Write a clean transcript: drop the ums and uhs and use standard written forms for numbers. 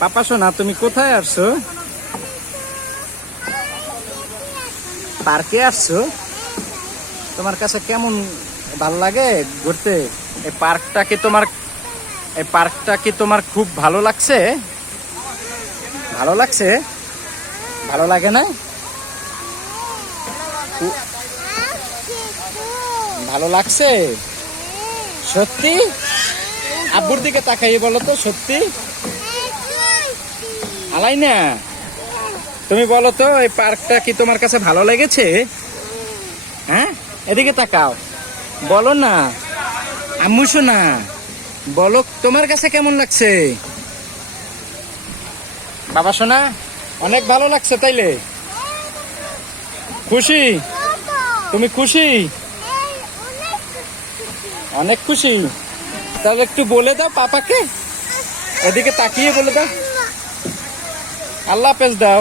পাপা সোনা, তুমি কোথায় আসছো? পার্কে আসছো? তোমার কাছে কেমন ভালো লাগে ঘুরতে? এই পার্কটা কি তোমার খুব ভালো লাগছে? ভালো লাগছে? ভালো লাগে না? ভালো লাগছে সত্যি? আব্বুর দিকে তাকাই বলো তো, সত্যি? আলাই না, তুমি বলো তো এই পার্কটা কি তোমার কাছে ভালো লেগেছে? হ্যাঁ, এদিকে তাকাও, বলো না আম্মু শোনা, বলো তোমার কাছে কেমন লাগছে? বাবা শোনা, অনেক ভালো লাগছে তাইলে? খুশি? তুমি খুশি? অনেক খুশি? তাহলে একটু বলে দাও পাপাকে, এদিকে তাকিয়ে বলে দাও আল্লাহ হাফেজ দাও।